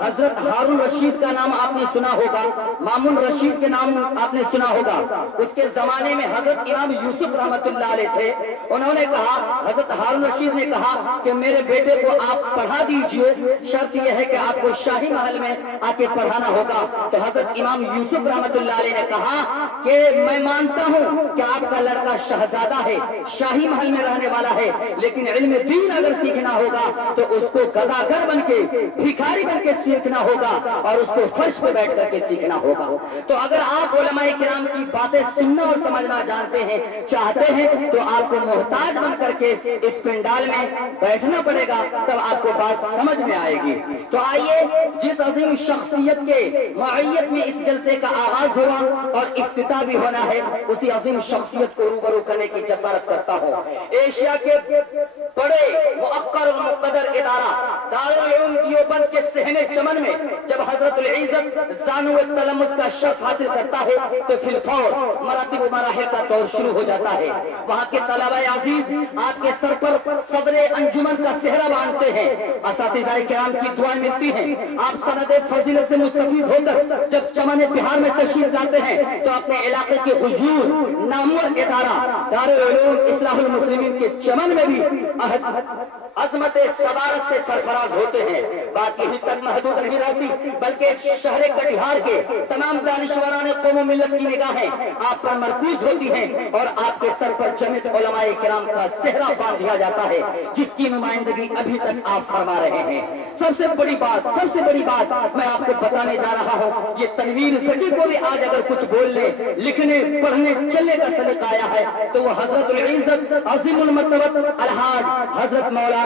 حضرت ہارون رشید کا نام آپ نے سنا ہوگا، مامون رشید کے نام آپ نے سنا ہوگا۔ اس کے زمانے میں حضرت امام یوسف رحمت اللہ علیہ تھے، انہوں نے کہا، حضرت ہارون رشید نے کہا کہ میرے بیٹے کو آپ پڑھا دیجئے، شرط یہ ہے کہ آپ کو شاہی محل میں آ کے پڑھانا ہوگا۔ تو حضرت امام یوسف رحمت اللہ علیہ نے کہا کہ میں مانتا ہوں کہ آپ کا لڑکا شہزادہ ہے، شاہی محل میں رہنے والا ہے، لیکن علم دین اگر سیکھنا ہوگا تو اس کو گداگر بن کے، بھکاری بن کے سیکھنا ہوگا اور اس کو فرش پہ بیٹھ کر کے سیکھنا ہوگا۔ تو اگر آپ علماء کرام کی باتیں سننا اور سمجھنا جانتے ہیں، چاہتے ہیں، تو آپ کو محتاج بن کر کے اس پنڈال میں بیٹھنا پڑے گا، تب آپ کو بات سمجھ میں آئے گی۔ تو آئیے، جس عظیم شخصیت کے معیت میں اس جلسے کا آغاز ہوا اور افتتاح بھی ہونا ہے، اسی عظیم شخصیت کو روبرو کرنے کی جسارت کرتا ہوں۔ ایشیا کے بڑے مؤقر اور مقتدر ادارہ دارالعلوم دیوبند کے صحن چمن میں جب حضرت العزت زانو تلمذ کا شرف حاصل کرتا ہے تو فی الفور مراتب و مراحل کا دور شروع ہو جاتا ہے۔ وہاں کے طلبہ عزیز آپ کے سر پر صدر انجمن کا صحرا باندھتے ہیں، اساتذہ کرام کی دعائیں ملتی ہیں، آپ سند فضیلت سے مستفیض ہو کر جب چمن بہار میں تشریف لاتے ہیں تو اپنے علاقے کے غیور نامور ادارہ دارالعلوم اصلاح المسلمین کے چمن میں بھی عظمت صدارت سے سرفراز ہوتے ہیں۔ بات یہی تک محدود نہیں رہتی بلکہ شہر کٹیہار کے تمام دانشوران قوم و ملت کی نگاہیں آپ پر مرکوز ہوتی ہیں اور آپ کے سر پر جمعیت علماء کرام کا صحرا باندھ دیا جاتا ہے، جس کی نمائندگی ابھی تک آپ فرما رہے ہیں۔ سب سے بڑی بات میں آپ کو بتانے جا رہا ہوں، یہ تنویر زکی کو بھی آج اگر کچھ بولنے، لکھنے، پڑھنے، چلنے کا سلیقہ آیا ہے تو وہ حضرت العزت عظیم المرتبت الحاج حضرت مولانا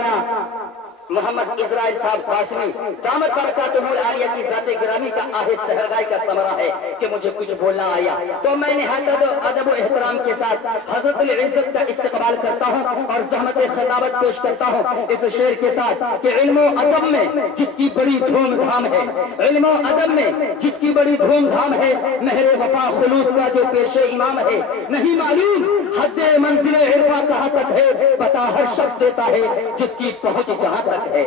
محمد اسرائیل صاحب قاسمی دامت برکاتہ العالیہ کی ذات گرامی کا آہد سحرگائی کا ثمرہ ہے کہ مجھے کچھ بولنا آیا تو میں نہایت ادب و احترام کے ساتھ حضرت العزت کا استقبال کرتا ہوں اور زحمت خطابت پیش کرتا ہوں اس شعر کے ساتھ کہ علم و ادب میں جس کی بڑی دھوم دھام ہے، علم و ادب میں جس کی بڑی دھوم دھام ہے، مہر وفا خلوص کا جو پیش امام ہے، نہیں معلوم حد منزل عرفہ کہاں تک ہے، بتا ہر شخص دیتا ہے جس کی پہنچ جہاں تک ہے۔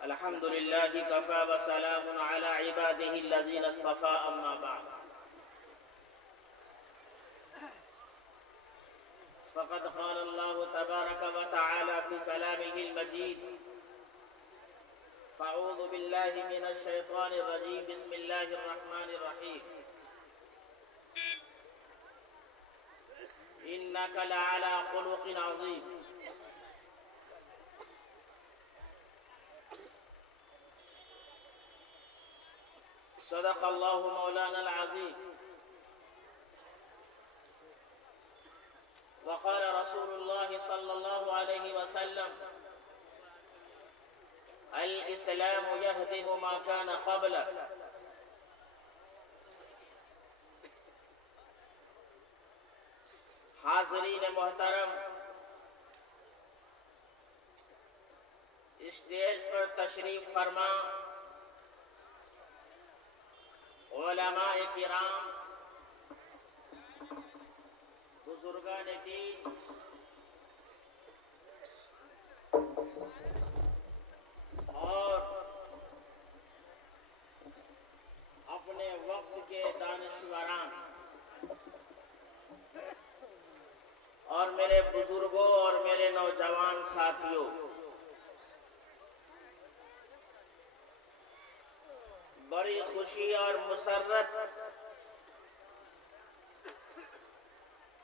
الحمدللہ کفا وسلام علی عبادہ الذین اصطفى اما بعد فقد قال اللہ تبارک وتعالی فی کلامہ المجید فاعوذ باللہ من الشیطان الرجیم بسم اللہ الرحمن الرحیم انک لعلی خلق عظیم صدق اللہ مولانا العظیم وقال رسول اللہ صلی اللہ علیہ وسلم الاسلام يهدم ما كان قبله حاضرین محترم، اسٹیج پر تشریف فرما علماء کرام، بزرگان دین، اور اپنے وقت کے دانشوران اور میرے بزرگوں اور میرے نوجوان ساتھیوں، بڑی خوشی اور مسرت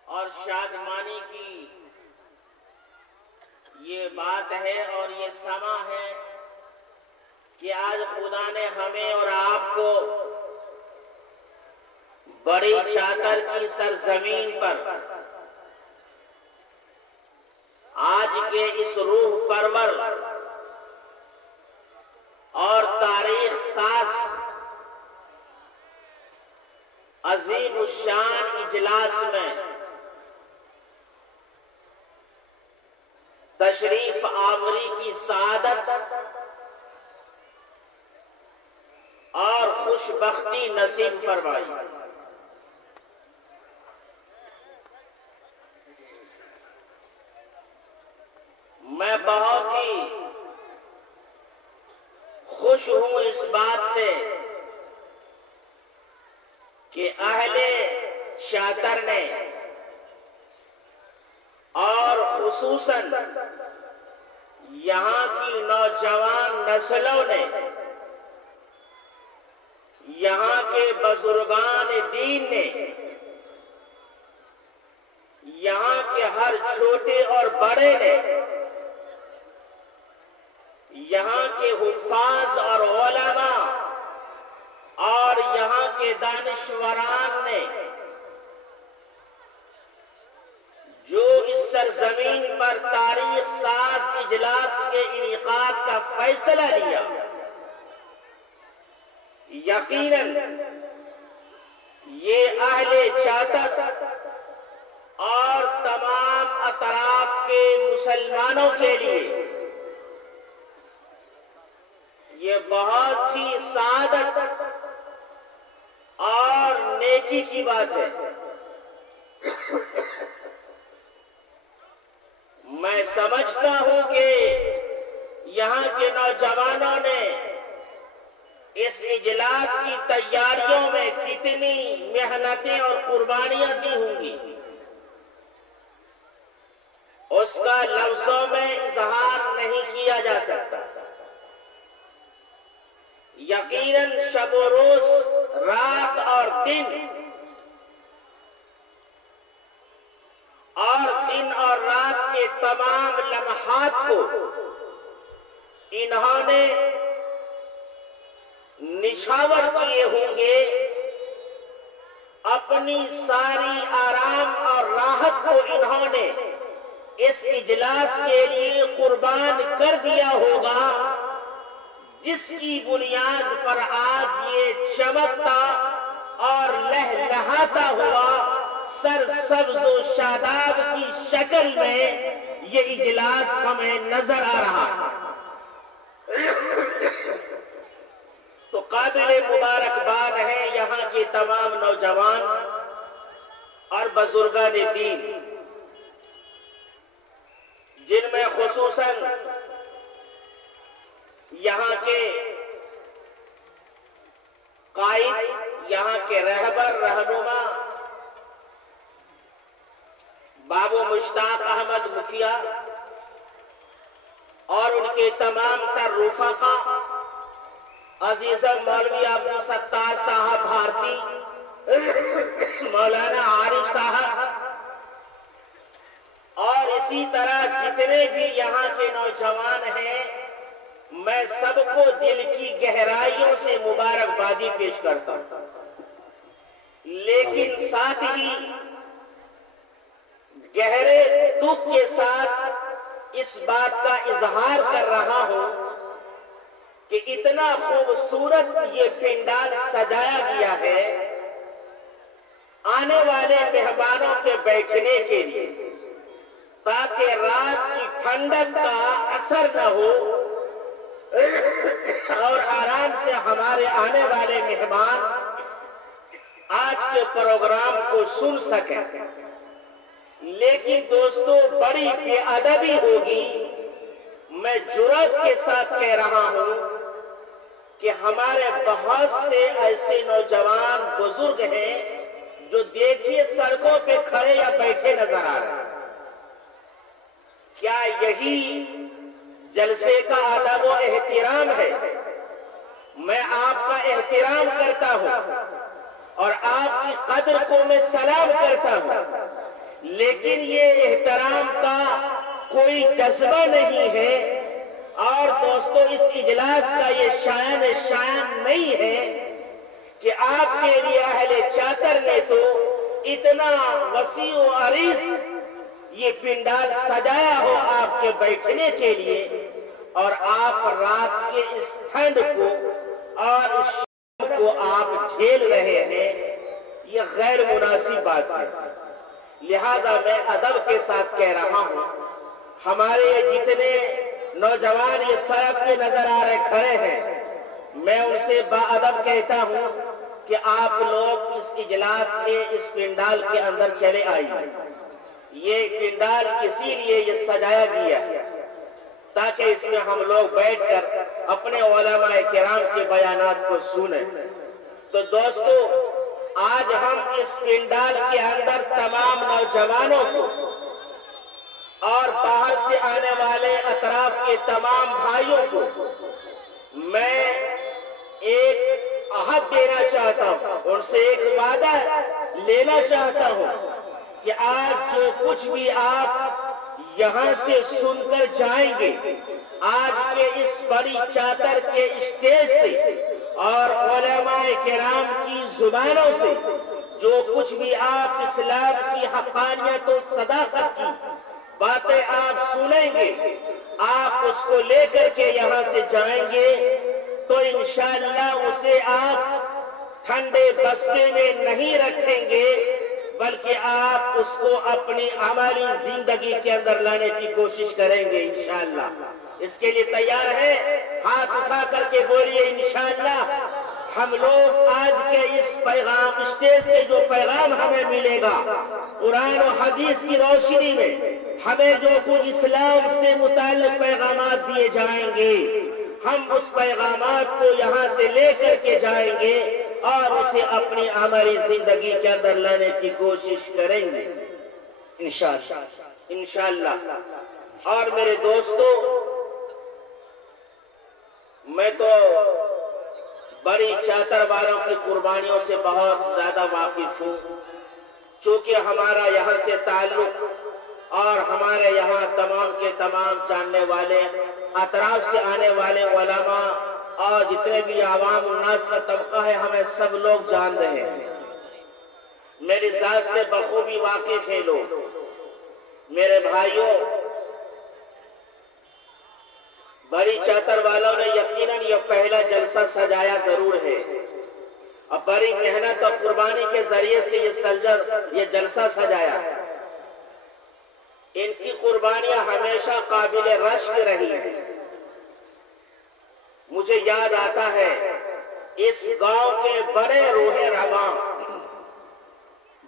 اور شادمانی کی یہ بات ہے اور یہ سما ہے کہ آج خدا نے ہمیں اور آپ کو بڑی چادر کی سرزمین پر آج کے اس روح پرور اور تاریخ ساز عظیم الشان اجلاس میں تشریف آوری کی سعادت اور خوش بختی نصیب فرمائی۔ میں بہت ہی خوش خوش ہوں اس بات سے کہ اہل شاطر نے اور خصوصاً یہاں کی نوجوان نسلوں نے یہاں کے بزرگان دین نے یہاں کے ہر چھوٹے اور بڑے نے یہاں کے حفاظ اور علماء اور یہاں کے دانشوران نے جو اس سرزمین پر تاریخ ساز اجلاس کے انعقاد کا فیصلہ لیا، یقیناً یہ اہل چاتر اور تمام اطراف کے مسلمانوں کے لیے یہ بہت ہی سعادت اور نیکی کی بات ہے۔ میں سمجھتا ہوں کہ یہاں کے نوجوانوں نے اس اجلاس کی تیاریوں میں کتنی محنتیں اور قربانیاں دی ہوں گی، اس کا لفظوں میں اظہار نہیں کیا جا سکتا۔ یقیناً شب و روز، رات اور دن اور رات کے تمام لمحات کو انہوں نے نچھاور کیے ہوں گے، اپنی ساری آرام اور راحت کو انہوں نے اس اجلاس کے لیے قربان کر دیا ہوگا، جس کی بنیاد پر آج یہ چمکتا اور لہلہاتا ہوا سرسبز و شاداب کی شکل میں یہ اجلاس ہمیں نظر آ رہا ہے۔ تو قابل مبارکباد ہے یہاں کے تمام نوجوان اور بزرگان دین، جن میں خصوصاً یہاں کے قائد، یہاں کے رہبر رہنما بابو مشتاق احمد مکھیا اور ان کے تمام تر رفقا، عزیزم مولوی عبدالستار صاحب بھارتی، مولانا عارف صاحب اور اسی طرح جتنے بھی یہاں کے نوجوان ہیں، میں سب کو دل کی گہرائیوں سے مبارکبادی پیش کرتا ہوں، لیکن ساتھ ہی گہرے دکھ کے ساتھ اس بات کا اظہار کر رہا ہوں کہ اتنا خوبصورت یہ پنڈال سجایا گیا ہے آنے والے مہمانوں کے بیٹھنے کے لیے، تاکہ رات کی ٹھنڈک کا اثر نہ ہو اور آرام سے ہمارے آنے والے مہمان آج کے پروگرام کو سن سکیں۔ لیکن دوستو، بڑی بے ادبی ہوگی، میں جرأت کے ساتھ کہہ رہا ہوں کہ ہمارے بہت سے ایسے نوجوان بزرگ ہیں جو دیکھیے سڑکوں پہ کھڑے یا بیٹھے نظر آ رہے ہیں۔ کیا یہی جلسے کا ادب و احترام ہے؟ میں آپ کا احترام کرتا ہوں اور آپ کی قدر کو میں سلام کرتا ہوں، لیکن یہ احترام کا کوئی جذبہ نہیں ہے، اور دوستو اس اجلاس کا یہ شان نہیں ہے کہ آپ کے لیے اہل چاتر نے تو اتنا وسیع و عریض یہ پنڈال سجایا ہو آپ کے بیٹھنے کے لیے، اور آپ رات کے اس ٹھنڈ کو اور اس شام کو آپ جھیل رہے ہیں، یہ غیر مناسب بات ہے۔ لہٰذا میں ادب کے ساتھ کہہ رہا ہوں، ہمارے جتنے نوجوان یہ سڑک پہ نظر آ رہے کھڑے ہیں، میں ان سے با ادب کہتا ہوں کہ آپ لوگ اس اجلاس کے اس پنڈال کے اندر چلے آئیے۔ یہ پنڈال اسی لیے یہ سجایا گیا ہے تاکہ اس میں ہم لوگ بیٹھ کر اپنے علماء کرام کے بیانات کو سنیں۔ تو دوستو، آج ہم اس پنڈال کے اندر تمام نوجوانوں کو اور باہر سے آنے والے اطراف کے تمام بھائیوں کو میں ایک عہد دینا چاہتا ہوں، ان سے ایک وعدہ لینا چاہتا ہوں کہ آج جو کچھ بھی آپ یہاں سے سن کر جائیں گے، آج کے اس بڑی چادر کے اسٹیج سے اور علماء کرام کی زبانوں سے جو کچھ بھی آپ اسلام کی حقانیت و صداقت کی باتیں آپ سنیں گے، آپ اس کو لے کر کے یہاں سے جائیں گے تو انشاءاللہ اسے آپ ٹھنڈے بستے میں نہیں رکھیں گے، بلکہ آپ اس کو اپنی عملی زندگی کے اندر لانے کی کوشش کریں گے انشاءاللہ۔ اس کے لیے تیار ہے؟ ہاتھ اٹھا کر کے بولیے انشاءاللہ۔ ہم لوگ آج کے اس پیغام اسٹیج سے جو پیغام ہمیں ملے گا، قرآن و حدیث کی روشنی میں ہمیں جو کچھ اسلام سے متعلق پیغامات دیے جائیں گے، ہم اس پیغامات کو یہاں سے لے کر کے جائیں گے اور اسے اپنی عملی زندگی کے اندر لانے کی کوشش کریں گے انشاءاللہ۔ اور میرے دوستو، میں تو بڑی چادر والوں کی قربانیوں سے بہت زیادہ واقف ہوں، چونکہ ہمارا یہاں سے تعلق اور ہمارے یہاں تمام کے تمام جاننے والے، اطراف سے آنے والے علماء اور جتنے بھی عوام الناس کا طبقہ ہے، ہمیں سب لوگ جان رہے ہیں، میری ذات سے بخوبی واقف ہیں لوگ۔ میرے بھائیوں، بڑی چادر والوں نے یقیناً یہ پہلا جلسہ سجایا ضرور ہے، اور بڑی محنت اور قربانی کے ذریعے سے یہ جلسہ سجایا ہے۔ ان کی قربانیاں ہمیشہ قابل رشک رہی ہیں۔ مجھے یاد آتا ہے اس گاؤں کے بڑے روح رواں،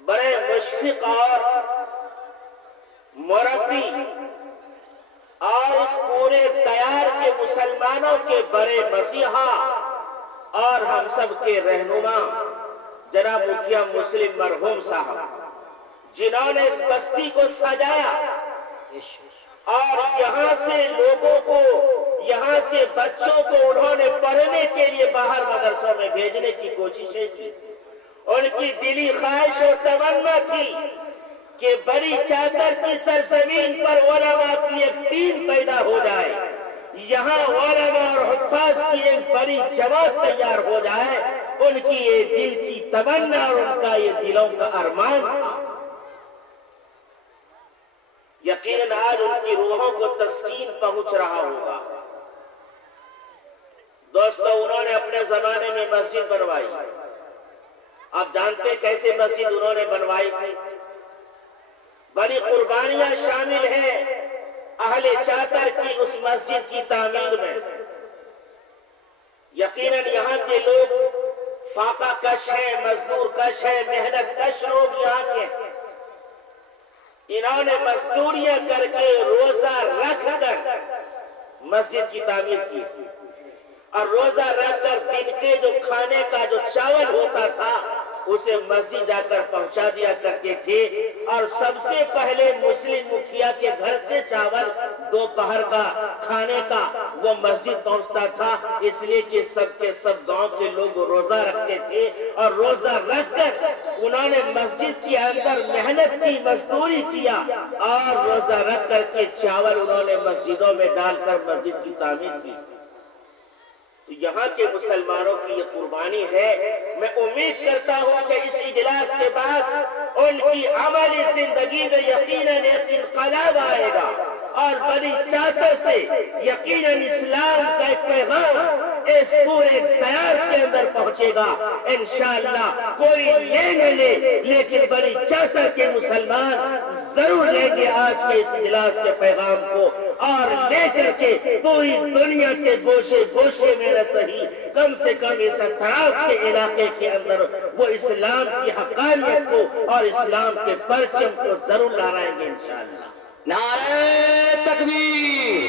بڑے مشفق اور مربی اور اس پورے دیار کے مسلمانوں کے بڑے مسیحا اور ہم سب کے رہنما جناب مکھیا مسلم مرحوم صاحب، جنہوں نے اس بستی کو سجایا اور یہاں سے لوگوں کو، یہاں سے بچوں کو انہوں نے پڑھنے کے لیے باہر مدرسوں میں بھیجنے کی کوششیں کی۔ ان کی دلی خواہش اور تمنا تھی کہ بڑی چادر کی سرزمین پر علماء کی ایک ٹیم پیدا ہو جائے، یہاں علماء اور حفاظ کی ایک بڑی جماعت تیار ہو جائے۔ ان کی یہ دل کی تمنا اور ان کا یہ دلوں کا ارمان تھا۔ یقیناً آج ان کی روحوں کو تسکین پہنچ رہا ہوگا۔ دوستو، انہوں نے اپنے زمانے میں مسجد بنوائی۔ آپ جانتے کیسے مسجد انہوں نے بنوائی تھی؟ بڑی قربانیاں شامل ہیں اہل چادر کی اس مسجد کی تعمیر میں۔ یقیناً یہاں کے لوگ فاقہ کش ہیں، مزدور کش ہیں، محنت کش لوگ یہاں کے۔ انہوں نے مزدوریاں کر کے روزہ رکھ کر مسجد کی تعمیر کی، اور روزہ رکھ کر دن کے جو کھانے کا جو چاول ہوتا تھا اسے مسجد جا کر پہنچا دیا کرتے تھے، اور سب سے پہلے مسلم مکھیا کے گھر سے چاول دوپہر کا کھانے کا وہ مسجد پہنچتا تھا، اس لیے کہ سب کے سب گاؤں کے لوگ روزہ رکھتے تھے، اور روزہ رکھ کر انہوں نے مسجد کے اندر محنت کی، مزدوری کیا، اور روزہ رکھ کر کے چاول انہوں نے مسجدوں میں ڈال کر مسجد کی تعمیر کی۔ تو یہاں کے مسلمانوں کی یہ قربانی ہے۔ میں امید کرتا ہوں کہ اس اجلاس کے بعد ان کی عملی زندگی میں یقیناً ایک انقلاب آئے گا، اور بڑی چادر سے یقیناً اسلام کا ایک پیغام اس پورے دیار کے اندر پہنچے گا انشاءاللہ۔ کوئی لے نہ لے، لیکن بڑی چادر کے مسلمان ضرور لیں گے آج کے اس اجلاس کے پیغام کو، اور لے کر کے پوری دنیا کے گوشے گوشے میں نہ صحیح، کم سے کم اس اطراف کے علاقے کے اندر وہ اسلام کی حقانیت کو اور اسلام کے پرچم کو ضرور لہرائیں گے انشاءاللہ۔ نعرہ تکبیر،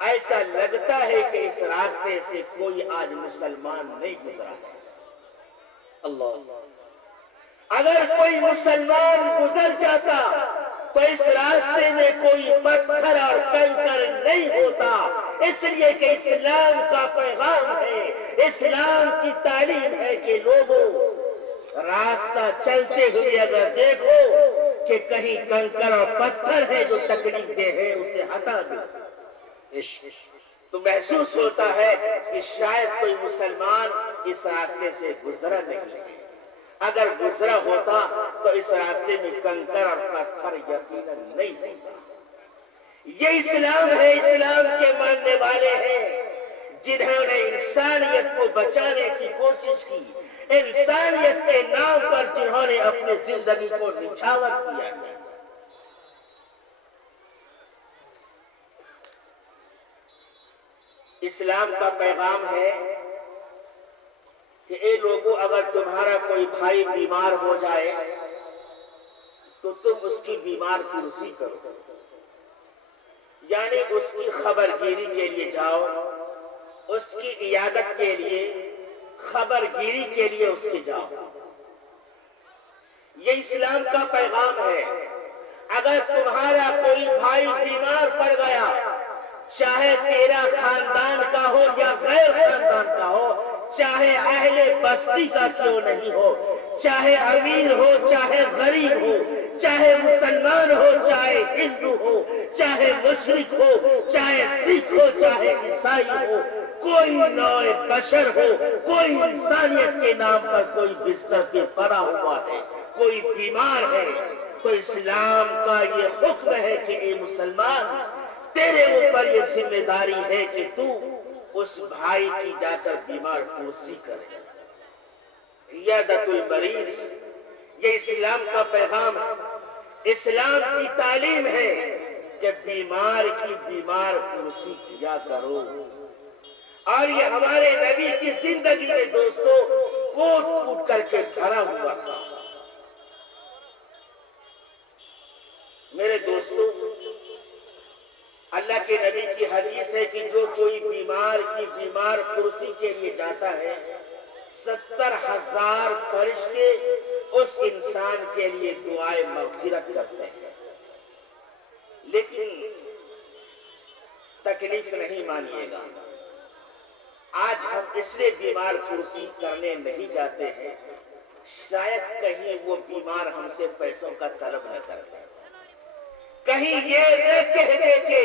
ایسا لگتا ہے کہ اس راستے سے کوئی آج مسلمان نہیں گزرا ہے۔ اللہ، اگر کوئی مسلمان گزر جاتا تو اس راستے میں کوئی پتھر اور کنکر نہیں ہوتا، اس لیے کہ اسلام کا پیغام ہے، اسلام کی تعلیم ہے کہ لوگوں راستہ چلتے ہوئے اگر دیکھو کہ کہیں کنکر اور پتھر ہے جو تکلیف دہ ہے اسے ہٹا دو۔ تو محسوس ہوتا ہے کہ شاید کوئی مسلمان اس راستے سے گزرا نہیں ہے، اگر گزرا ہوتا تو اس راستے میں کنکر اور پتھر یقیناً نہیں ہوتا۔ یہ اسلام ہے، اسلام کے ماننے والے ہیں جنہوں نے انسانیت کو بچانے کی کوشش کی، انسانیت کے نام پر جنہوں نے اپنی زندگی کو نچھاور کیا ہے۔ اسلام کا پیغام ہے کہ اے لوگوں، اگر تمہارا کوئی بھائی بیمار ہو جائے تو تم اس کی بیمار پرسی کرو، یعنی اس کی خبرگیری کے لیے جاؤ، اس کی عیادت کے لیے، خبرگیری کے لیے اس کے جاؤ۔ یہ اسلام کا پیغام ہے۔ اگر تمہارا کوئی بھائی بیمار پڑ گیا، چاہے تیرا خاندان کا ہو یا غیر خاندان کا ہو، چاہے اہل بستی کا کیوں نہیں ہو، چاہے امیر ہو چاہے غریب ہو، چاہے مسلمان ہو چاہے ہندو ہو، چاہے مشرک ہو چاہے سکھ ہو چاہے عیسائی ہو، کوئی نوع بشر ہو، کوئی انسانیت کے نام پر کوئی بستر پہ پڑا ہوا ہے، کوئی بیمار ہے، تو اسلام کا یہ حکم ہے کہ اے مسلمان، تیرے اوپر یہ ذمہ داری ہے کہ تو اس بھائی کی جا کر بیمار پرسی کرے۔ عیادت المریض، یہ اسلام کا پیغام ہے، اسلام کی تعلیم ہے کہ بیمار کی بیمار پرسی کیا کرو۔ اور یہ ہمارے نبی کی زندگی میں دوستو کوٹ کوٹ کر کے بھرا ہوا تھا۔ میرے دوستو، اللہ کے نبی کی حدیث ہے کہ جو کوئی بیمار کی بیمار پرسی کے لیے جاتا ہے، 70,000 فرشتے اس انسان کے لیے دعائے مغفرت کرتے ہیں۔ لیکن تکلیف نہیں مانیے گا، آج ہم اس لیے بیمار پرسی کرنے نہیں جاتے ہیں شاید کہیں وہ بیمار ہم سے پیسوں کا طلب نہ کرتے، کہیں یہ نہ کہہ دے کہ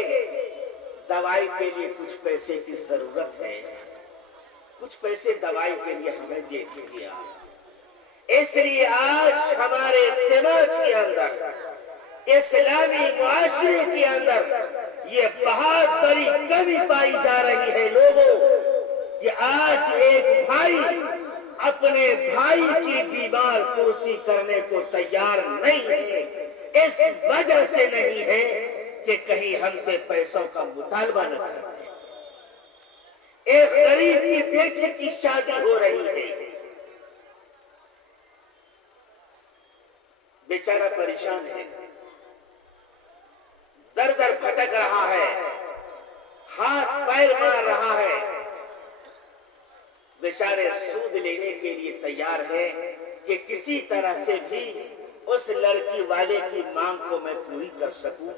دوائی کے لیے کچھ پیسے کی ضرورت ہے، کچھ پیسے دوائی کے لیے ہمیں دے دیجیے آپ۔ اس لیے آج ہمارے سماج کے اندر، اسلامی معاشرے کے اندر یہ بہت بڑی کمی پائی جا رہی ہے لوگوں، کہ آج ایک بھائی اپنے بھائی کی بیمار پرسی کرنے کو تیار نہیں ہے۔ اس وجہ سے نہیں ہے کہ کہیں ہم سے پیسوں کا مطالبہ نہ کریں۔ ایک غریب کی بیٹی کی شادی ہو رہی ہے، بیچارہ پریشان ہے، در در بھٹک رہا ہے، ہاتھ پیر مار رہا ہے، بیچارے سود لینے کے لیے تیار ہے کہ کسی طرح سے بھی اس لڑکی والے کی مانگ کو میں پوری کر سکوں،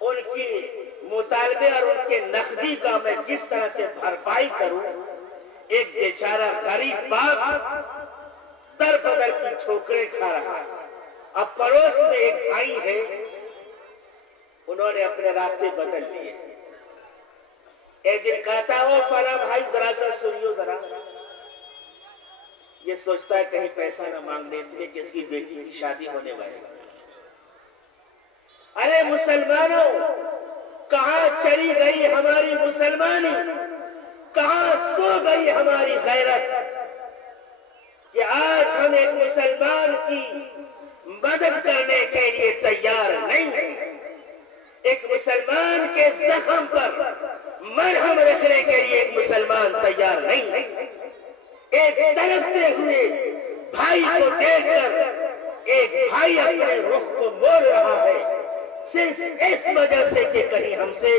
ان کی مطالبے اور ان کے نقدی کا میں کس طرح سے بھرپائی کروں۔ ایک بیچارہ غریب باپ در بدر کی ٹھوکریں کھا رہا ہے۔ اب پڑوس میں ایک بھائی ہے، انہوں نے اپنے راستے بدل لیے۔ ایک دن کہتا ہے او فلاں بھائی ذرا سا سنیو ذرا، یہ سوچتا ہے کہیں پیسہ نہ مانگنے، اس لیے کہ اس کی بیٹی کی شادی ہونے والی ہے۔ ارے مسلمانوں، کہاں چلی گئی ہماری مسلمانی، کہاں سو گئی ہماری غیرت، کہ آج ہم ایک مسلمان کی مدد کرنے کے لیے تیار نہیں ہیں، ایک مسلمان کے زخم پر مرہم رکھنے کے لیے ایک مسلمان تیار نہیں ہے۔ ایک تڑپتے ہوئے بھائی کو دیکھ کر ایک بھائی اپنے رخ کو موڑ رہا ہے، صرف اس وجہ سے کہ کہیں ہم سے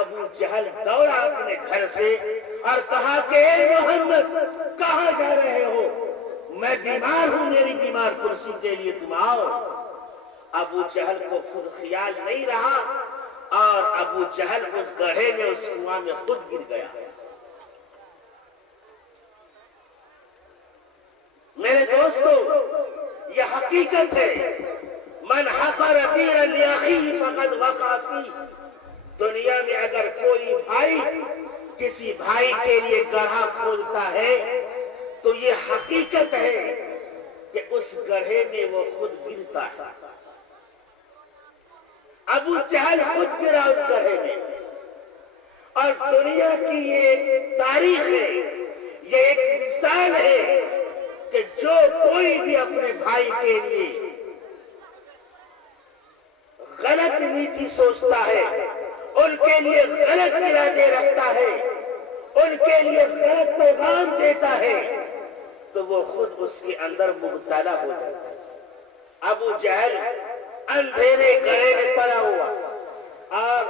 ابو جہل دوڑا اپنے گھر سے اور کہا کہ اے محمد کہاں جا رہے ہو؟ میں بیمار ہوں، میری بیمار کرسی کے لیے تم آؤ۔ ابو جہل کو خود خیال نہیں رہا اور ابو جہل اس گڑھے میں اس کنواں میں خود گر گیا۔ میرے دوستو یہ حقیقت ہے، من حفر بیرا لاخیہ فقد وقع فیہ۔ دنیا میں اگر کوئی بھائی کسی بھائی کے لیے گڑھا کھودتا ہے تو یہ حقیقت ہے کہ اس گڑھے میں وہ خود گرتا ہے۔ ابو جہل خود گرا اس گڑھے میں، اور دنیا کی یہ ایک تاریخ ہے، یہ ایک مثال ہے کہ جو کوئی بھی اپنے بھائی کے لیے غلط نیتی سوچتا ہے، ان کے لیے غلط ارادے رکھتا ہے، ان کے لیے غلط پیغام دیتا ہے، تو وہ خود اس کے اندر مبتلا ہو جاتا ہے۔ ابو جہل اندھیرے گڑھے میں پڑا ہوا اور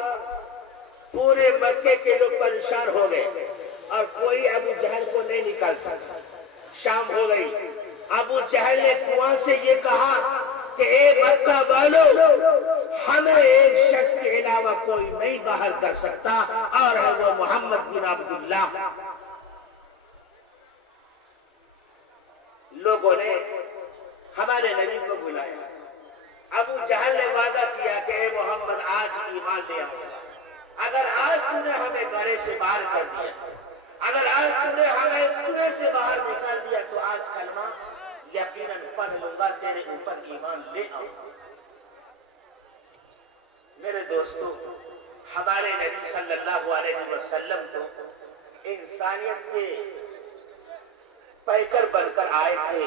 پورے مکے کے لوگ پریشان ہو گئے اور کوئی ابو جہل کو نہیں نکال سکا۔ شام ہو گئی، ابو جہل نے کنواں سے یہ کہا کہ اے مکہ والو، ہمیں ایک شخص کے علاوہ کوئی نہیں باہر کر سکتا اور ہے وہ محمد بن عبداللہ۔ لوگوں نے ہمارے نبی کو بلایا۔ ابو جہل نے وعدہ کیا کہ اے محمد آج ایمان لے آؤ، اگر آج تو نے ہمیں گڑھے سے باہر کر دیا، اگر آج تو نے ہمیں اس کنویں سے باہر نکال دیا تو آج کلمہ یقیناً پڑھ لوں گا، تیرے اوپر ایمان لے آؤں گا۔ میرے دوستو، ہمارے نبی صلی اللہ علیہ وسلم تو انسانیت کے پیکر بن کر آئے تھے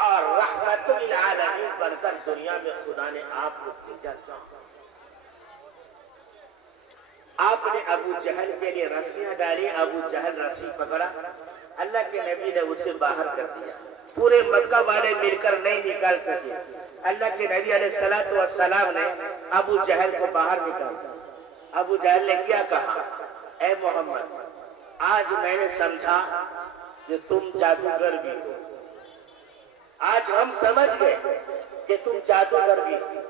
اور رحمت للعالمین بن کر دنیا میں خدا نے آپ کو بھیجا تھا۔ آپ نے ابو جہل کے لیے رسیاں ڈالی، ابو جہل رسی پکڑا، اللہ کے نبی نے اسے باہر کر دیا۔ پورے مکہ والے مل کر نہیں نکال سکے، اللہ کے نبی علیہ السلام نے ابو جہل کو باہر نکالا۔ ابو جہل نے کیا کہا؟ اے محمد، آج میں نے سمجھا کہ تم جادوگر بھی ہو، آج ہم سمجھ گئے کہ تم جادوگر بھی ہو۔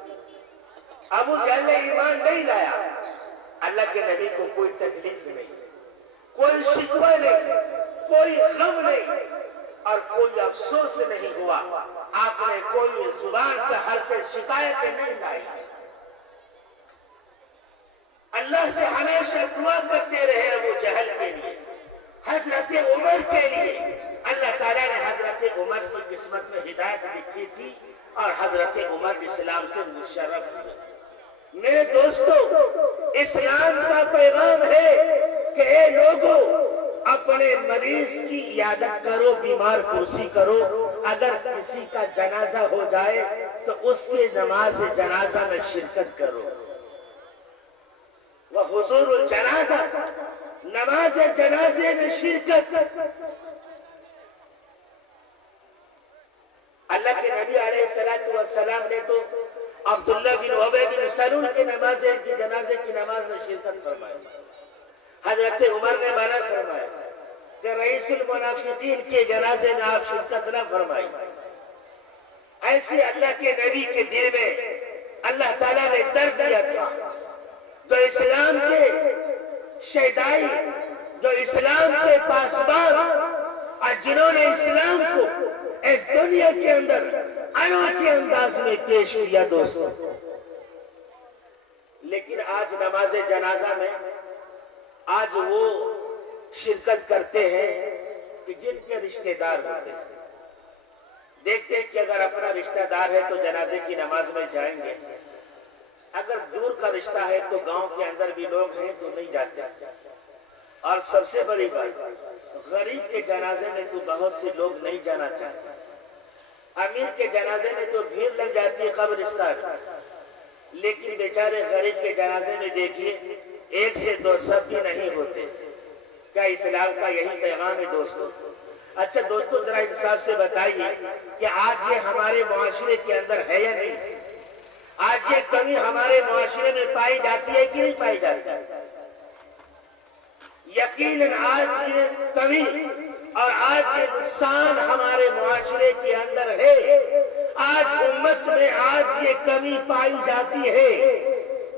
ابو جہل نے ایمان نہیں لایا۔ اللہ کے نبی کو کوئی تکلیف نہیں، کوئی شکوہ نہیں، کوئی غم نہیں اور کوئی افسوس نہیں ہوا۔ آپ نے کوئی زبان پہ حرف شکایتیں نہیں لائی۔ اللہ سے ہمیشہ دعا کرتے رہے ابو جہل کے لیے، حضرت عمر کے لیے۔ اللہ تعالیٰ نے حضرت عمر کی قسمت میں ہدایت لکھی تھی اور حضرت عمر اسلام سے مشرف ہوئے۔ میرے دوستو، اسلام کا پیغام ہے کہ اے لوگوں، اپنے مریض کی عیادت کرو، بیمار کرسی کرو، اگر کسی کا جنازہ ہو جائے تو اس کے نماز جنازہ میں شرکت کرو۔ وحضور الجنازہ، نماز جنازے میں شرکت۔ اللہ کے نبی علیہ السلام نے تو عبداللہ بن ابی بن سلول کے جنازے کی نماز میں شرکت فرمائی۔ حضرت عمر نے منع فرمایا کہ رئیس المنافقین کے جنازے میں آپ شرکت نہ فرمائی۔ ایسے اللہ کے نبی کے دل میں اللہ تعالیٰ نے درد دیا تھا، جو اسلام کے شہدائی، جو اسلام کے پاسبان اور جنہوں نے اسلام کو اس دنیا کے اندر انوکھے انداز میں پیش کیا دوستوں۔ لیکن آج نماز جنازہ میں آج وہ شرکت کرتے ہیں کہ جن کے رشتہ دار ہوتے ہیں۔ دیکھتے ہیں کہ اگر اپنا رشتہ دار ہے تو جنازے کی نماز میں جائیں گے، اگر دور کا رشتہ ہے تو گاؤں کے اندر بھی لوگ ہیں تو نہیں جاتے۔ اور سب سے بڑی بات، غریب کے جنازے میں تو بہت سے لوگ نہیں جانا چاہتے۔ امیر کے جنازے میں تو بھیڑ لگ جاتی ہے قبرستان، لیکن بیچارے غریب کے جنازے میں دیکھیے ایک سے دو سب بھی نہیں ہوتے۔ کیا اسلام کا یہی پیغام ہے دوستو؟ اچھا دوستو، ذرا انصاف سے بتائیے کہ آج یہ ہمارے معاشرے کے اندر ہے یا نہیں؟ آج یہ کمی ہمارے معاشرے میں پائی جاتی ہے کہ نہیں پائی جاتی؟ یقیناً آج یہ کمی اور آج یہ نقصان ہمارے معاشرے کے اندر ہے. آج امت میں آج یہ کمی پائی جاتی ہے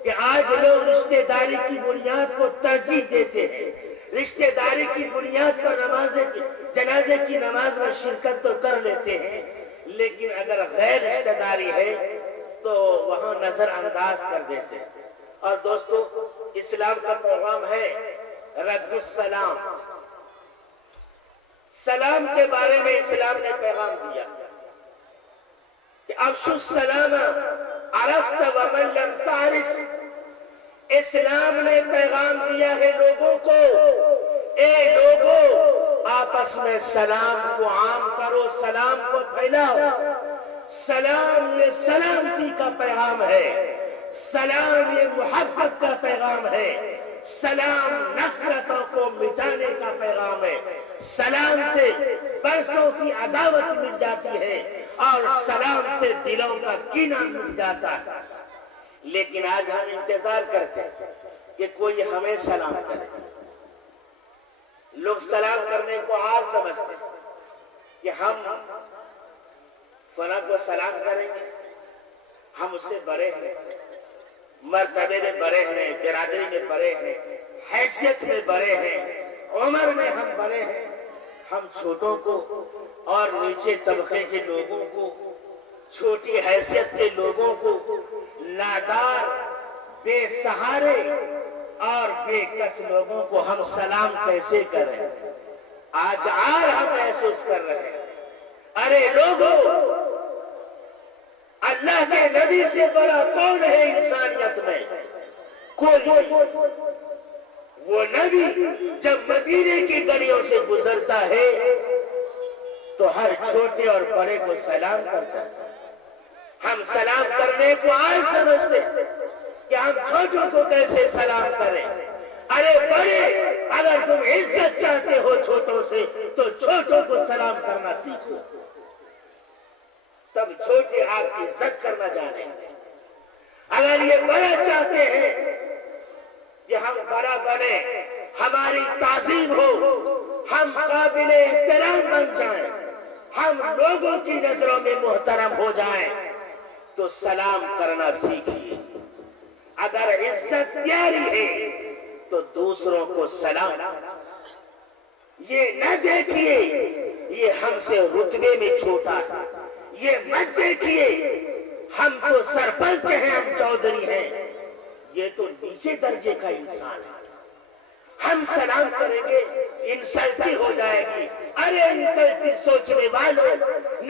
کہ آج لوگ رشتہ داری کی بنیاد کو ترجیح دیتے ہیں. رشتہ داری کی بنیاد پر جنازے کی نماز میں شرکت تو کر لیتے ہیں، لیکن اگر غیر رشتہ داری ہے تو وہاں نظر انداز کر دیتے ہیں. اور دوستو، اسلام کا پیغام ہے رد السلام. سلام کے بارے میں اسلام نے پیغام دیا کہ افشوا السلام عرفت ومن لم تعرف. اسلام نے پیغام دیا ہے لوگوں کو، اے لوگوں آپس میں سلام کو عام کرو، سلام کو پھیلاؤ. سلام یہ سلامتی کا پیغام ہے، سلام یہ محبت کا پیغام ہے، سلام نفرتوں کو مٹانے کا پیغام ہے. سلام سے برسوں کی عداوت مٹ جاتی ہے اور سلام سے دلوں کا کینہ مٹ جاتا ہے. لیکن آج ہم انتظار کرتے ہیں کہ کوئی ہمیں سلام کرے. لوگ سلام کرنے کو عار سمجھتے ہیں کہ ہم فلاں کو سلام کریں گے، ہم اس سے بڑے ہیں، مرتبے میں بڑے ہیں، برادری میں بڑے ہیں، حیثیت میں بڑے ہیں، عمر میں ہم بڑے ہیں. ہم چھوٹوں کو اور نیچے طبقے کے لوگوں کو، چھوٹی حیثیت کے لوگوں کو، نادار، بے سہارے اور بے کس لوگوں کو ہم سلام کیسے کریں؟ آج عار ہم محسوس کر رہے ہیں. ارے لوگوں، اللہ کے نبی سے بڑا کون ہے انسانیت میں؟ کوئی نہیں. وہ نبی جب مدینے کی گلیوں سے گزرتا ہے تو ہر چھوٹے اور بڑے کو سلام کرتا ہے. ہم سلام کرنے کو آج سمجھتے ہیں کہ ہم چھوٹوں کو کیسے سلام کریں. ارے بڑے، اگر تم عزت چاہتے ہو چھوٹوں سے تو چھوٹوں کو سلام کرنا سیکھو، تب چھوٹے آپ کی عزت کرنا جانیں گے. اگر یہ بڑا چاہتے ہیں کہ ہم بڑا بنے، ہماری تعظیم ہو، ہم قابل احترام بن جائیں، ہم لوگوں کی نظروں میں محترم ہو جائیں، تو سلام کرنا سیکھیے. اگر عزت پیاری ہے تو دوسروں کو سلام. یہ نہ دیکھیے یہ ہم سے رتبے میں چھوٹا ہے، یہ مت دیکھیے ہم تو سرپنچ ہیں، ہم چودھری ہیں، یہ تو نیچے درجے کا انسان ہے. ہم سلام کریں گے انسلٹی ہو جائے گی. ارے انسلٹی سوچنے والوں،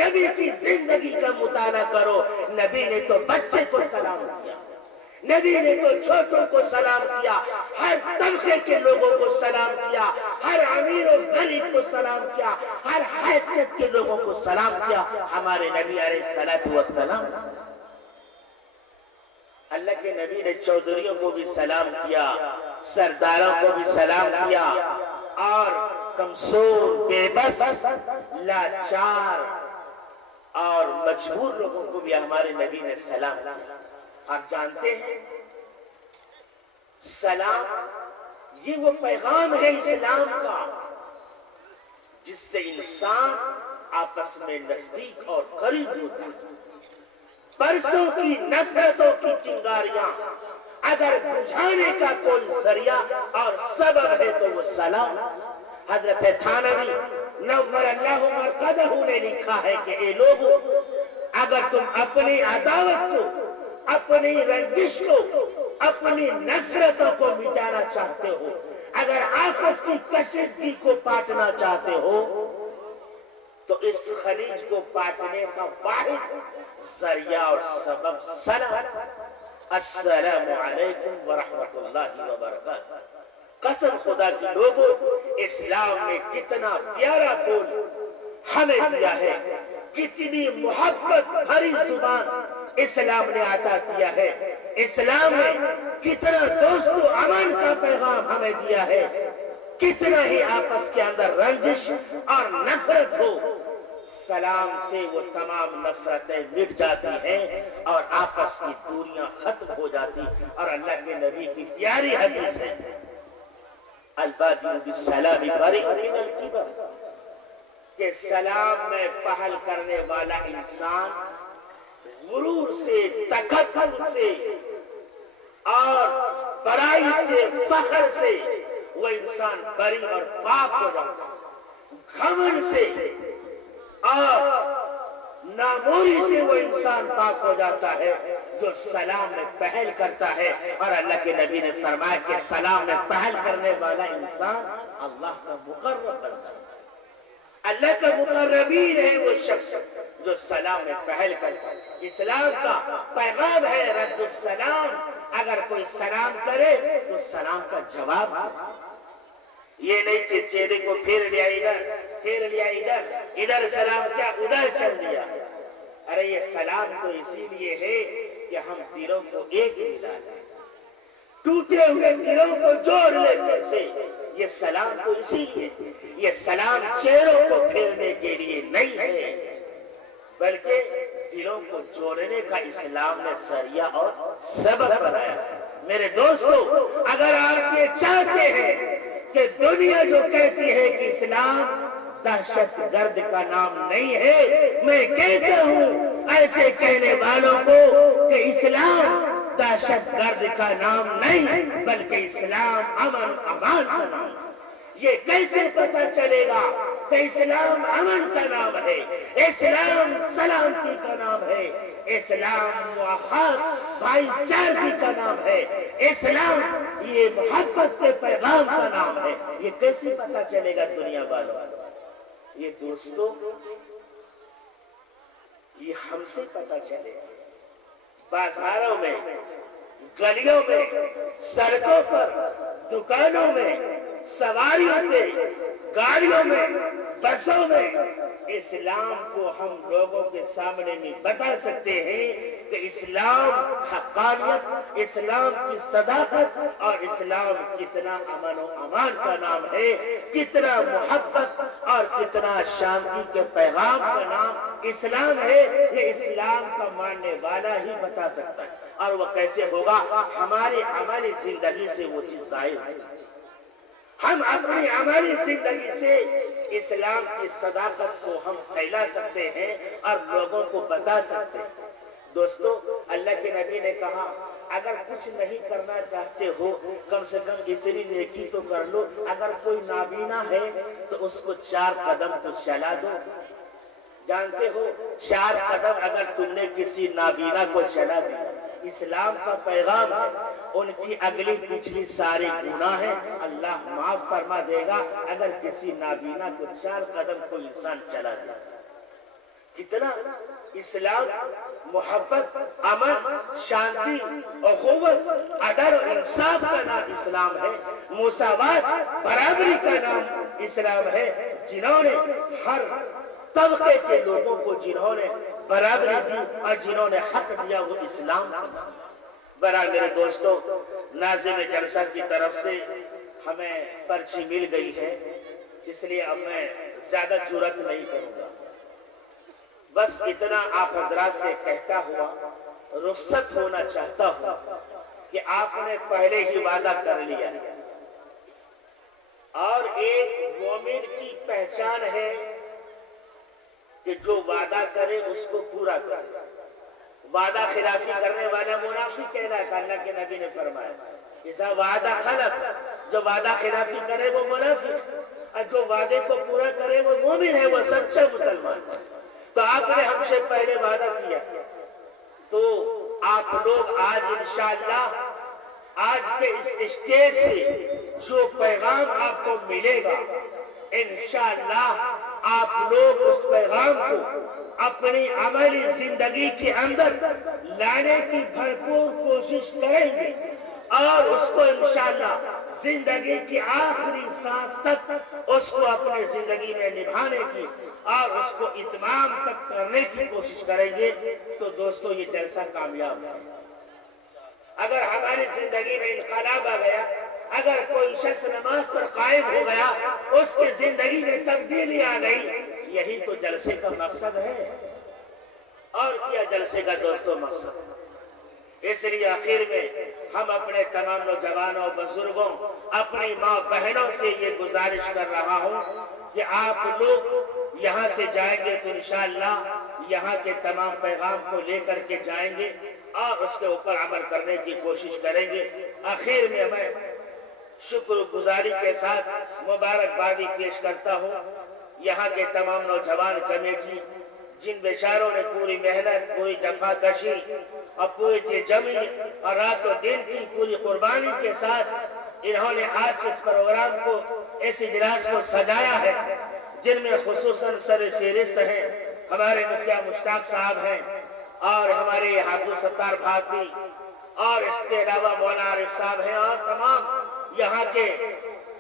نبی کی زندگی کا مطالعہ کرو. نبی نے تو بچے کو سلام کیا، نبی نے تو چھوٹوں کو سلام کیا، ہر طبقے کے لوگوں کو سلام کیا، ہر امیر و غریب کو سلام کیا، ہر حیثیت کے لوگوں کو سلام کیا. ہمارے نبی علیہ الصلوۃ والسلام، اللہ کے نبی نے چودھریوں کو بھی سلام کیا، سرداروں کو بھی سلام کیا، اور کمزور، بے بس، لاچار اور مجبور لوگوں کو بھی ہمارے نبی نے سلام کیا. آپ جانتے ہیں سلام یہ وہ پیغام ہے اسلام کا جس سے انسان آپس میں نزدیک اور قریب ہوتا ہے. برسوں کی نفرتوں کی چنگاریاں اگر بجھانے کا کوئی ذریعہ اور سبب ہے تو وہ سلام. حضرت تھانوی نور اللہ مرقدہ نے لکھا ہے کہ اے لوگوں، اگر تم اپنی عداوت کو، اپنی رنجش کو، اپنی نفرتوں کو مٹانا چاہتے ہو، اگر آپس کی کشیدگی کو پاٹنا چاہتے ہو، تو اس خلیج کو پاٹنے کا واحد ذریعہ اور سبب سلام. السلام علیکم ورحمت اللہ وبرکاتہ. قسم خدا کی لوگوں، اسلام نے کتنا پیارا بول ہمیں دیا ہے، کتنی محبت بھری زبان اسلام نے عطا کیا ہے. اسلام نے کتنا دوست و امن کا پیغام ہمیں دیا ہے. کتنا ہی آپس کے اندر رنجش اور نفرت ہو، سلام سے وہ تمام نفرتیں مٹ جاتی ہیں اور آپس کی دوریاں ختم ہو جاتی. اور اللہ کے نبی کی پیاری حدیث ہے البادی بالسلام بری من الکبر، کہ سلام میں پہل کرنے والا انسان غرور سے، تکبر سے اور بڑائی سے، فخر سے وہ انسان بری اور پاک ہو جاتا ہے، گھمنڈ سے اور ناموری سے وہ انسان پاک ہو جاتا ہے جو سلام میں پہل کرتا ہے۔ اور اللہ کے نبی نے فرمایا کہ سلام میں پہل کرنے والا انسان اللہ کا مقرب بندہ ہے، اللہ کا مقربین ہے وہ شخص جو سلام میں پہل کرتا ہے۔ اسلام کا پیغام ہے رد السلام، اگر کوئی سلام کرے تو سلام کا جواب دے۔ یہ نہیں کہ چہرے کو پھیر لیا ادھر، پھیر لیا ادھر، ادھر سلام کیا ادھر چل دیا۔ ارے یہ سلام تو اسی لیے ہے کہ ہم دلوں کو ایک ملا لیں، ٹوٹے ہوئے دلوں کو جوڑ لیں پھر سے۔ یہ سلام تو اسی لیے، یہ سلام چہروں کو پھیرنے کے لیے نہیں ہے بلکہ دلوں کو جوڑنے کا اسلام نے ذریعہ اور سبب بنایا۔ میرے دوستو، اگر آپ یہ چاہتے ہیں کہ دنیا جو کہتی ہے کہ اسلام دہشت گرد کا نام نہیں ہے، میں کہتا ہوں ایسے کہنے والوں کو کہ اسلام دہشت گرد کا نام نہیں بلکہ اسلام امن امان کا نام ہے۔ یہ کیسے پتہ چلے گا کہ اسلام امن کا نام ہے، اسلام سلامتی کا نام ہے، اسلام مواخات بھائی چارگی کا نام ہے، اسلام یہ محبت کے پیغام کا نام ہے۔ یہ کیسے پتہ چلے گا دنیا والوں؟ یہ دوستو، یہ ہم سے پتہ چلے گا۔ بازاروں میں، گلیوں میں، سڑکوں پر، دکانوں میں، سواریوں پہ، گاڑیوں میں، بسوں میں اسلام کو ہم لوگوں کے سامنے میں بتا سکتے ہیں کہ اسلام حقانیت، اسلام کی صداقت اور اسلام کتنا امن و امان کا نام ہے، کتنا محبت اور کتنا شانتی کے پیغام کا نام اسلام ہے۔ یہ اسلام کا ماننے والا ہی بتا سکتا ہے۔ اور وہ کیسے ہوگا؟ ہماری عملی زندگی سے وہ چیز ظاہر ہے۔ ہم اپنی عملی زندگی سے اسلام کی صداقت کو ہم پھیلا سکتے ہیں اور لوگوں کو بتا سکتے ہیں۔ دوستو، اللہ کے نبی نے کہا اگر کچھ نہیں کرنا چاہتے ہو کم سے کم اتنی نیکی تو کر لو، اگر کوئی نابینا ہے تو اس کو 4 قدم تو چلا دو۔ جانتے ہو 4 قدم اگر تم نے کسی نابینا کو چلا دیا، اسلام کا پیغام ہے، ان کی اگلی پچھلی ساری گناہیں اللہ معاف فرما دے گا اگر کسی نابینا کو 4 قدم کوئی انسان چلا دے۔ کتنا اسلام محبت، امن، شانتی، اخوت، عدل و انصاف کا نام اسلام ہے، مساوات، برابری کا نام اسلام ہے، جنہوں نے ہر طبقے کے لوگوں کو جنہوں نے برابری دی اور جنہوں نے حق دیا وہ اسلام کا نام۔ برابر میرے دوستو، ناظم جلسہ کی طرف سے ہمیں پرچی مل گئی ہے، اس لیے اب میں زیادہ جرات نہیں کروں گا، بس اتنا آپ حضرات سے کہتا ہوا رخصت ہونا چاہتا ہوں کہ آپ نے پہلے ہی وعدہ کر لیا ہے، اور ایک مومن کی پہچان ہے کہ جو وعدہ کرے اس کو پورا کرے۔ وعدہ خلافی کرنے والا منافق کہلاتا، اللہ کے نبی نے فرمایا اذا وعدہ خلف، جو وعدہ خلافی کرے وہ منافق، اور جو وعدے کو پورا کرے وہ مومن ہے، وہ سچا مسلمان۔ تو آپ نے ہم سے پہلے وعدہ کیا، تو آپ لوگ آج انشاءاللہ آج کے اس اسٹیج سے جو پیغام آپ کو ملے گا انشاءاللہ آپ لوگ اس پیغام کو اپنی عملی زندگی کے اندر لانے کی بھرپور کوشش کریں گے، اور اس کو انشاءاللہ زندگی کی آخری سانس تک اس کو اپنے زندگی میں نبھانے کی اور اس کو اتمام تک کرنے کی کوشش کریں گے۔ تو دوستو، یہ جلسہ کامیاب ہے۔ اگر ہماری زندگی میں انقلاب آ گیا، اگر کوئی شخص نماز پر قائم ہو گیا، اس کی زندگی میں تبدیلی آ گئی، یہی تو جلسے کا مقصد ہے۔ اور کیا جلسے کا دوستو مقصد؟ اس لیے آخر میں ہم اپنے تمام نوجوانوں بزرگوں اپنی ماں بہنوں سے یہ گزارش کر رہا ہوں کہ آپ لوگ یہاں سے جائیں گے تو انشاءاللہ یہاں کے تمام پیغام کو لے کر کے جائیں گے اور اس کے اوپر عمل کرنے کی کوشش کریں گے۔ آخر میں میں شکر گزاری کے ساتھ مبارکبادی پیش کرتا ہوں یہاں کے تمام نوجوان کمیٹی، جن بیچاروں نے پوری محنت، پوری جفا کشی اور پوری دل جمی اور رات و دن کی پوری قربانی کے ساتھ انہوں نے آج اس پروگرام کو، اس اجلاس کو سجایا ہے، جن میں خصوصاً سر فہرست ہیں ہمارے مکھیا مشتاق صاحب ہیں اور ہمارے عبدالستار بھارتی اور اس کے علاوہ مولانا عارف صاحب ہیں اور تمام یہاں کے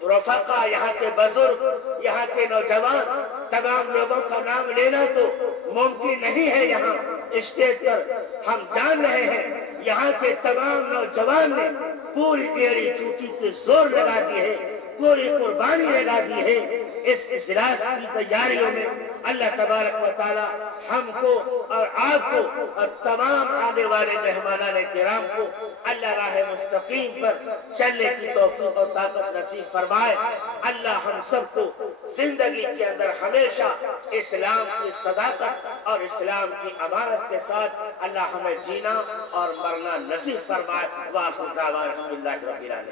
رفقا، یہاں کے بزرگ، یہاں کے نوجوان، تمام لوگوں کا نام لینا تو ممکن نہیں ہے۔ یہاں اسٹیج پر ہم جان رہے ہیں یہاں کے تمام نوجوان نے پوری ایڑی چوٹی کے زور لگا دی ہے، پوری قربانی لگا دی ہے اس اجلاس کی تیاریوں میں۔ اللہ تبارک و تعالی ہم کو اور آپ کو اور تمام آنے والے مہمانان کرام کو اللہ راہ مستقیم پر چلنے کی توفیق اور طاقت نصیب فرمائے۔ اللہ ہم سب کو زندگی کے اندر ہمیشہ اسلام کی صداقت اور اسلام کی امانت کے ساتھ اللہ ہمیں جینا اور مرنا نصیب فرمائے۔ وآخر دعوانا الحمدللہ رب العالمین۔